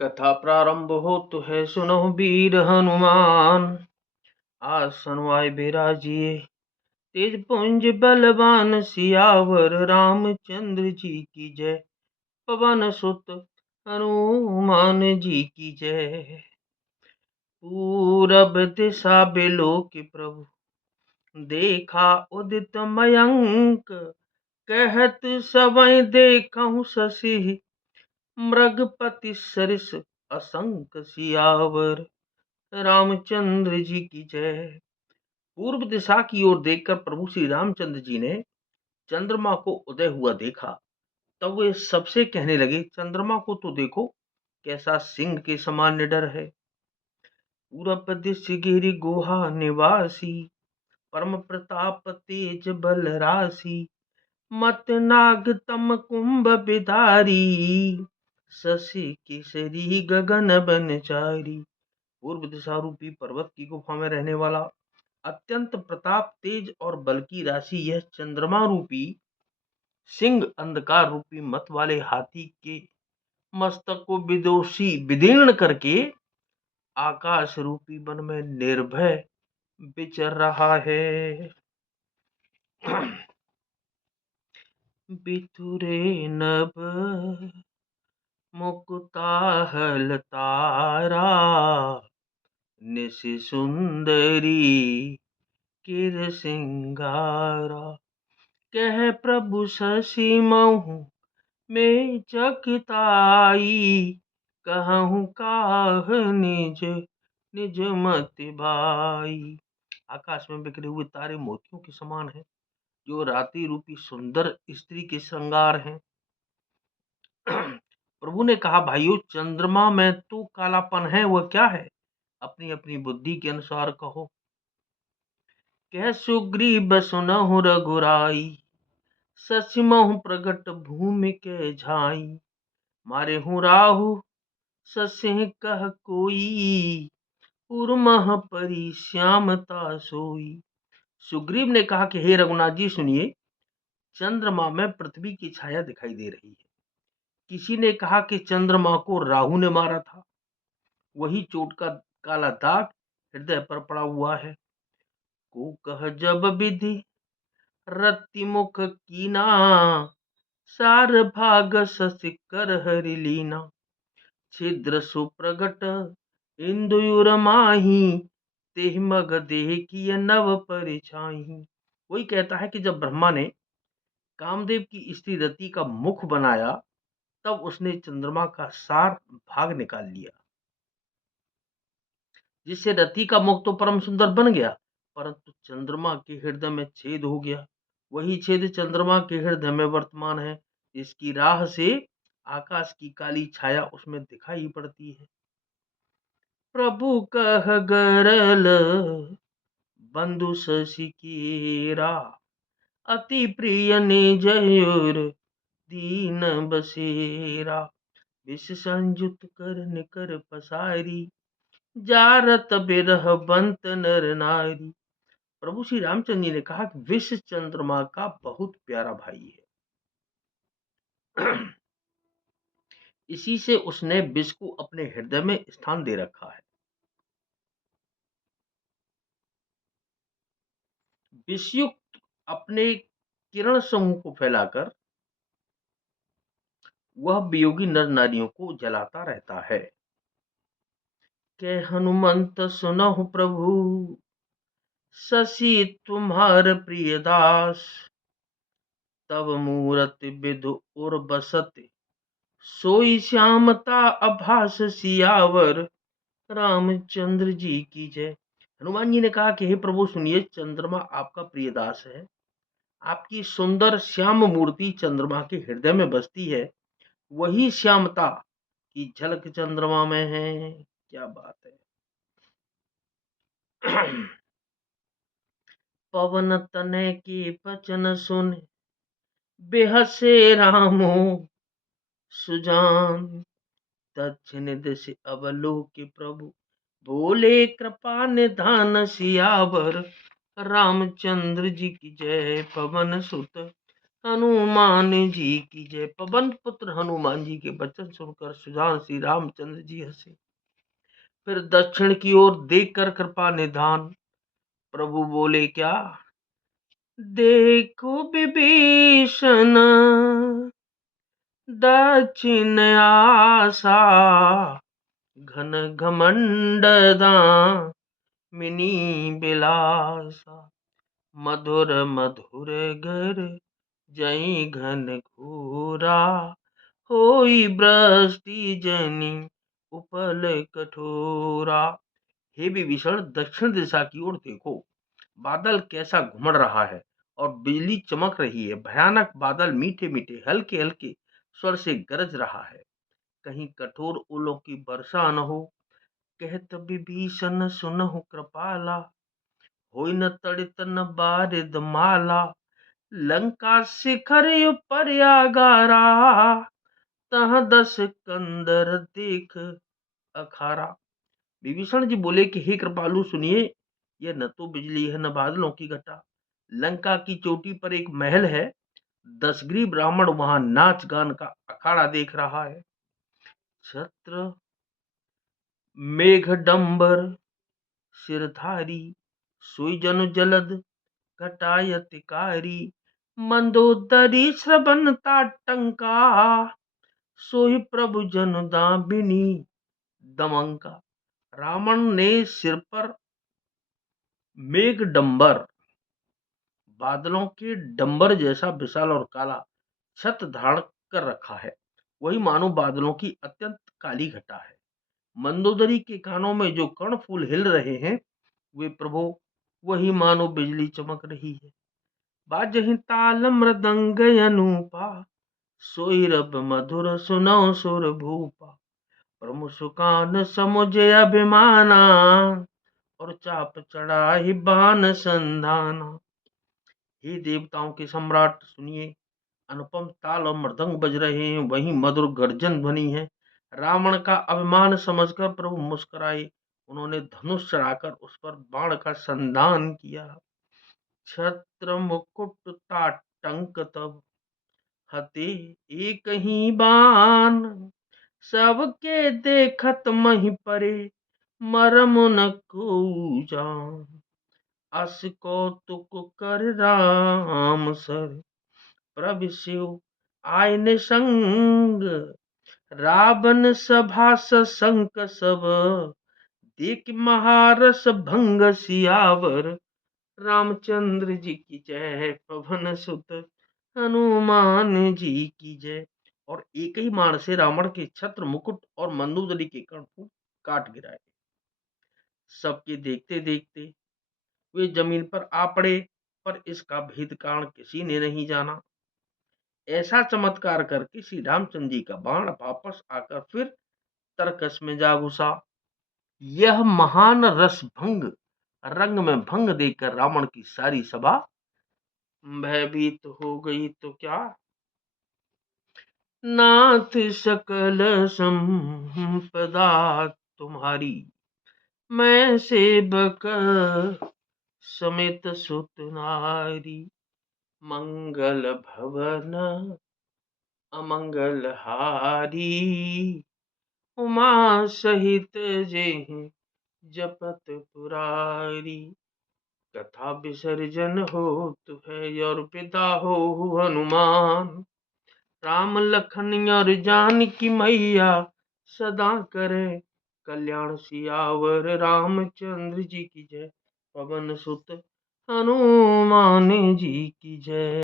कथा प्रारंभ हो तो है, सुनो वीर हनुमान। आसन वाय बिराजिए, तेज पुंज बलवान सियावर रामचंद्र जी की जय। पवन सुत हनुमान जी की जय। पूरब दिशा बिलो के प्रभु, देखा उदित मयंक। कहत सबई देखहु शशि, मृगपति सरिस असंक सियावर रामचंद्र जी की जय। पूर्व दिशा की ओर देखकर प्रभु श्री रामचंद्र जी ने चंद्रमा को उदय हुआ देखा। तब वे सबसे कहने लगे, चंद्रमा को तो देखो, कैसा सिंह के समान निडर है। पूरब दिश गिरि गुहा निवासी, परम प्रताप तेज बल राशि। मत नाग तम कुंभ बिधारी, शशि केसरी गगन बनचारी। पूर्व दिशा रूपी पर्वत की गुफा में रहने वाला, अत्यंत प्रताप तेज और बल की राशि यह चंद्रमा रूपी सिंह, अंधकार रूपी मत वाले हाथी के मस्तक को विदीर्ण करके आकाश रूपी वन में निर्भय विचर रहा है। बितुरे नभ मुकुताहल तारा, निशि सुंदरी किर सिंगारा। कह प्रभु शशि महु में चकिताई, कहूँ काह निज निज मति भाई। आकाश में बिखरे हुए तारे मोतियों के समान हैं, जो रात्रि रूपी सुंदर स्त्री के श्रृंगार हैं। प्रभु ने कहा, भाइयों, चंद्रमा में तो कालापन है, वह क्या है? अपनी अपनी बुद्धि के अनुसार कहो। कह सुग्रीव सुनहु रघुराई, शशि महु प्रगट भूमि के झाई। मारे हूँ राहु शशि कह कोई, उर्मह परी श्यामता सोई। सुग्रीव ने कहा कि हे रघुनाथ जी, सुनिए, चंद्रमा में पृथ्वी की छाया दिखाई दे रही है। किसी ने कहा कि चंद्रमा को राहु ने मारा था, वही चोट का काला दाग हृदय पर पड़ा हुआ है। को कह जब विधि रति मुख कीना, सार भाग शशि कर हरि लीना। छिद्र सुप्रगट इंदुयुर माही, तेहि मग देखिय नव परिछाही। वही कहता है कि जब ब्रह्मा ने कामदेव की स्त्री रति का मुख बनाया, तब उसने चंद्रमा का सार भाग निकाल लिया, जिससे रति का मुख तो परम सुंदर बन गया, परंतु चंद्रमा के हृदय में छेद हो गया। वही छेद चंद्रमा के हृदय में वर्तमान है, जिसकी राह से आकाश की काली छाया उसमें दिखाई पड़ती है। प्रभु कह गरल बंधु शशि कीरा, अति प्रिय निजयुर दीन बसेरा। विष संयुत कर निकर पसारी, जारत बिरह बंत नर नारी। प्रभु श्री रामचंद्र जी ने कहा कि विष चंद्रमा का बहुत प्यारा भाई है। इसी से उसने विष को अपने हृदय में स्थान दे रखा है। विषयुक्त अपने किरण समूह को फैलाकर वह वियोगी नर नारियों को जलाता रहता है। के हनुमंत सुनहु प्रभु, शशि तुम्हार प्रिय दास। तब मूरत विधु उर बसत, सोई श्यामता अभास सियावर रामचंद्र जी की जय। हनुमान जी ने कहा कि हे प्रभु, सुनिए, चंद्रमा आपका प्रिय दास है। आपकी सुंदर श्याम मूर्ति चंद्रमा के हृदय में बसती है, वही श्यामता की झलक चंद्रमा में है। क्या बात है। पवन तनय के बचन सुन, बेहसे रामो सुजान। दक्षिण दिश अवलोक प्रभु, बोले कृपा निधान सियावर रामचंद्र जी की जय। पवन सुत हनुमान जी की जय। पवन पुत्र हनुमान जी के वचन सुनकर सुजान श्री रामचंद्र जी हंसे। फिर दक्षिण की ओर देखकर कृपा निधान प्रभु बोले क्या, देखो विभीषण दक्षिण आशा, घन घमंड दामिनी बिलासा, मधुर मधुर घर जई घन घोरा, होई बृष्टि जनि उपल कठोरा। हे विभीषण, दक्षिण दिशा की ओर देखो, बादल कैसा घुमड़ रहा है और बिजली चमक रही है। भयानक बादल मीठे मीठे हल्के हल्के स्वर से गरज रहा है। कहीं कठोर ओलों की वर्षा न हो। कहत विभीषण सुनहु कृपाला, होई न तड़ित न बारिद माला, लंका शिखर पर आगारा, तहाँ दस कंदर देख अखारा। विभीषण जी बोले कि हे कृपालु सुनिए, यह न तो बिजली है न बादलों की घटा। लंका की चोटी पर एक महल है, दशग्रीव ब्राह्मण वहां नाच गान का अखाड़ा देख रहा है। छत्र मेघडंबर सिरधारी, सोई जन जलद घटायतिकारी, मंदोदरी श्रवण ताटंका, सोई प्रभु जन दामिनी दमंका। रावण ने सिर पर मेघडंबर, बादलों के डंबर जैसा विशाल और काला छत्र धारण कर रखा है। वही मानो बादलों की अत्यंत काली घटा है। मंदोदरी के कानों में जो कर्णफूल हिल रहे हैं, वे प्रभु वही मानो बिजली चमक रही है। बाजहि ताल मृदंग अनूपा, सोई रब मधुर सुनो सुर भूपा, प्रमुसुकान समुझे अभिमाना, और चाप चढ़ाई बान संधाना। हे देवताओं के सम्राट सुनिए, अनुपम ताल और मृदंग बज रहे हैं, वहीं मधुर गर्जन ध्वनि है। रावण का अभिमान समझकर प्रभु मुस्कुराए। उन्होंने धनुष चढ़ाकर उस पर बाण का संधान किया। छत्र मुकुट ताटंक तब हते एक ही बाण, सबके देखत मही परे मरम न को जान। अस कौतुक कर राम सर, प्रभु शिव आय निसंग, रावण सभा सशंक सब, देख महारस भंग सियावर। रामचंद्र जी की जय, पवन सुत हनुमान जी की जय। और एक ही बाण से रावण के छत्र मुकुट और मंदोदरी के कर्णफूल काट गिराए। सबके देखते देखते वे जमीन पर आ पड़े, पर इसका भेद कारण किसी ने नहीं जाना। ऐसा चमत्कार करके श्री रामचंद्र जी का बाण वापस आकर फिर तरकस में जा घुसा। यह महान रस भंग रंग में भंग देकर रावण की सारी सभा भयभीत हो गई। तो क्या, नाथ सकल संपदा तुम्हारी, मैं सेवक समेत सुत नारी, मंगल भवन अमंगल हारी, उमा सहित जेहि जपत पुरारी। कथा विसर्जन होत है और पिता हो हनुमान, राम लखन और जानकी मैया, सदा करे कल्याण सियावर। रामचंद्र जी की जय, पवन सुत हनुमान जी की जय।